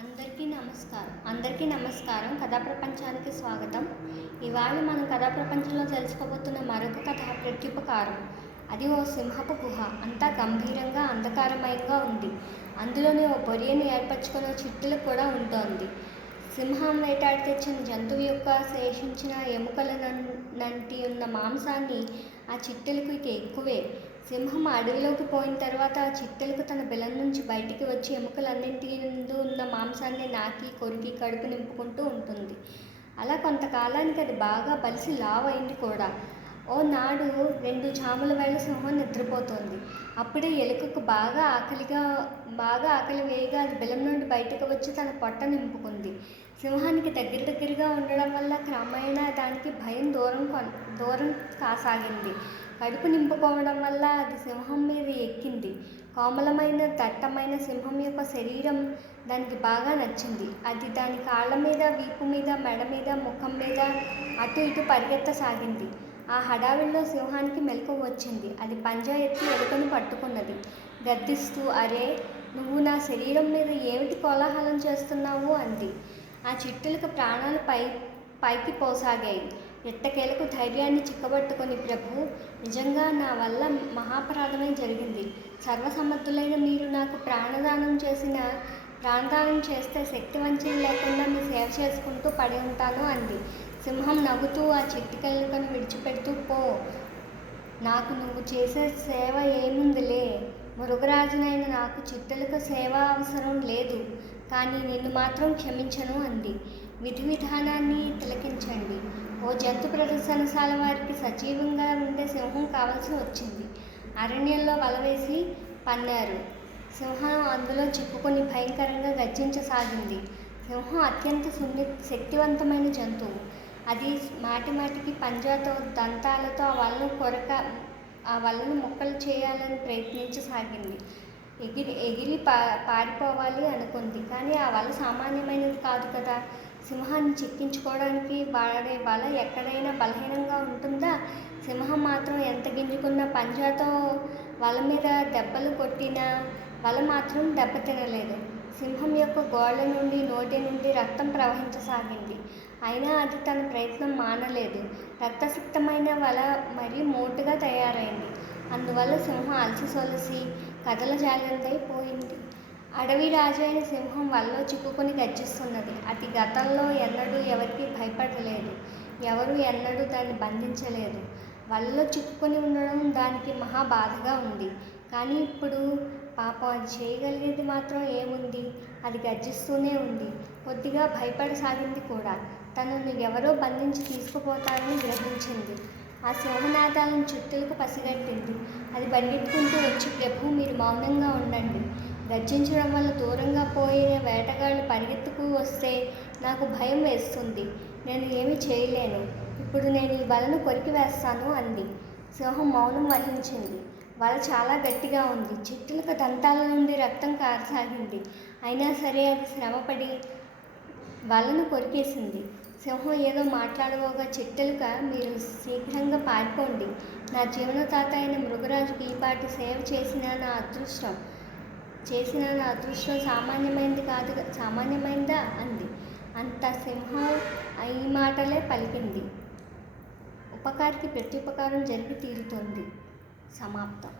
అందరికీ నమస్కారం. కథా ప్రపంచానికి స్వాగతం. ఇవాళ మనం కథా ప్రపంచంలో తెలుసుకోబోతున్న మరొక కథ ప్రత్యుపకారం. అది ఓ సింహపు గుహ. అంతా గంభీరంగా అంధకారమయంగా ఉంది. అందులోనే ఓ బొరియని ఏర్పరచుకున్న చిట్టులు కూడా ఉంటోంది. సింహం వేటాడి తెచ్చిన జంతువు యొక్క శేషించిన ఎముకల నంటి ఉన్న మాంసాన్ని ఆ చిట్టెలకు ఎక్కువే. సింహం అడవిలోకి పోయిన తర్వాత ఆ చిట్టెలకు తన బిలం నుంచి బయటికి వచ్చి ఎముకలన్నింటి ముందు ఉన్న మాంసాన్ని నాకి కొరికి కడుపు నింపుకుంటూ ఉంటుంది. అలా కొంతకాలానికి అది బాగా బలిసి లావు అయింది కూడా. ఓ నాడు 2 జాముల వేళ సింహం నిద్రపోతోంది. అప్పుడే ఎలుకకు బాగా ఆకలి వేయగా అది బిలం నుండి బయటకు వచ్చి తన పొట్ట నింపుకుంది. సింహానికి దగ్గరగా ఉండడం వల్ల క్రమేణా దానికి భయం దూరం కాసాగింది. కడుపు నింపుకోవడం వల్ల అది సింహం మీద ఎక్కింది. కోమలమైన దట్టమైన సింహం యొక్క శరీరం దానికి బాగా నచ్చింది. అది దాని కాళ్ళ మీద, వీపు మీద, మెడ మీద, ముఖం మీద అటు ఇటు పరిగెత్తసాగింది. ఆ హడావిడిలో సింహానికి మెలకువ వచ్చింది. అది పంజా ఎత్తి ఎలుకను పట్టుకున్నది. గద్దిస్తూ, అరే, నువ్వు నా శరీరం మీద ఏమిటి కోలాహలం చేస్తున్నావు అంది. ఆ చిట్టులకు ప్రాణాలు పైకి పోసాగాయి. ఎట్టకేలకు ధైర్యాన్ని చిక్కబట్టుకొని, ప్రభూ, నిజంగా నా వల్ల మహాపరాధమే జరిగింది. సర్వసమర్థులైన మీరు నాకు ప్రాణదానం చేస్తే శక్తి వంచన లేకుండా మీ సేవ చేసుకుంటూ పడి ఉంటాను అంది. సింహం నవ్వుతూ ఆ చిట్టికెలుకను విడిచిపెడుతూ, పో, నాకు నువ్వు చేసే సేవ ఏముందిలే. మృగరాజునైన నాకు చిట్టెలుక సేవ అవసరం లేదు. కానీ నిన్ను మాత్రం క్షమించను అంది. విధి విధానాన్ని తిలకించండి. ఓ జంతు ప్రదర్శనశాల వారికి సజీవంగా ఉండే సింహం కావలసి వచ్చింది. అరణ్యంలో వలవేసి పన్నారు. సింహం అందులో చిక్కుకొని భయంకరంగా గర్జించసాగింది. సింహం అత్యంత శక్తివంతమైన జంతువు. అది మాటిమాటికి పంజాతో, దంతాలతో ఆ వలను ముక్కలు చేయాలని ప్రయత్నించసాగింది. ఎగిరి పారిపోవాలి అనుకుంది. కానీ ఆ వల సామాన్యమైనది కాదు కదా. సింహాన్ని చిక్కించుకోవడానికి వాడే వల ఎక్కడైనా బలహీనంగా ఉంటుందా? సింహం మాత్రం ఎంత గింజుకున్నా, పంజాతో వల మీద దెబ్బలు కొట్టినా వల మాత్రం దెబ్బతినలేదు. సింహం యొక్క గోళ్ళ నుండి, నోటి నుండి రక్తం ప్రవహించసాగింది. అయినా అది తన ప్రయత్నం మానలేదు. రక్తసిక్తమైన వల మరీ మోటుగా తయారైంది. అందువల్ల సింహం అలసి కదలజాలందైపోయింది. అడవి రాజైన సింహం వలలో చిక్కుకొని గర్జిస్తున్నది. అది గతంలో ఎన్నడూ ఎవరికీ భయపడలేదు. ఎవరూ ఎన్నడూ దాన్ని బంధించలేదు. వలలో చిక్కుకొని ఉండడం దానికి మహా బాధగా ఉంది. కానీ ఇప్పుడు పాపం అది చేయగలిగేది మాత్రం ఏముంది? అది గర్జిస్తూనే ఉంది. కొద్దిగా భయపడసాగింది కూడా. తనను ఎవరో బంధించి తీసుకుపోతారని గ్రహించింది. ఆ సింహనాదాలను చిట్టెలుక పసిగట్టింది. అది బండెత్తుకుంటూ వచ్చి, ప్రభూ, మీరు మౌనంగా ఉండండి. గర్జించడం వల్ల దూరంగా పోయిన వేటగాళ్ళు పరిగెత్తుకు వస్తే నాకు భయం వేస్తుంది. నేను ఏమీ చేయలేను. ఇప్పుడు నేను ఈ వలను కొరికి వేస్తాను అంది. సింహం మౌనం వహించింది. వల చాలా గట్టిగా ఉంది. చిట్టెలుక దంతాల నుండి రక్తం కారసాగింది. అయినా సరే అది శ్రమపడి వలను కొరికేసింది. సింహం ఏదో మాట్లాడబోగా చిట్టెలుక, మీరు శీఘ్రంగా పారిపోండి. నా జీవనదాత అయిన మృగరాజుకి ఈపాటి సేవ చేసిన నా అదృష్టం సామాన్యమైందా అంది. అంత సింహం ఈ మాటలే పలికింది. ఉపకారికి ప్రత్యుపకారం జరిగి తీరుతుంది. సమాప్తం.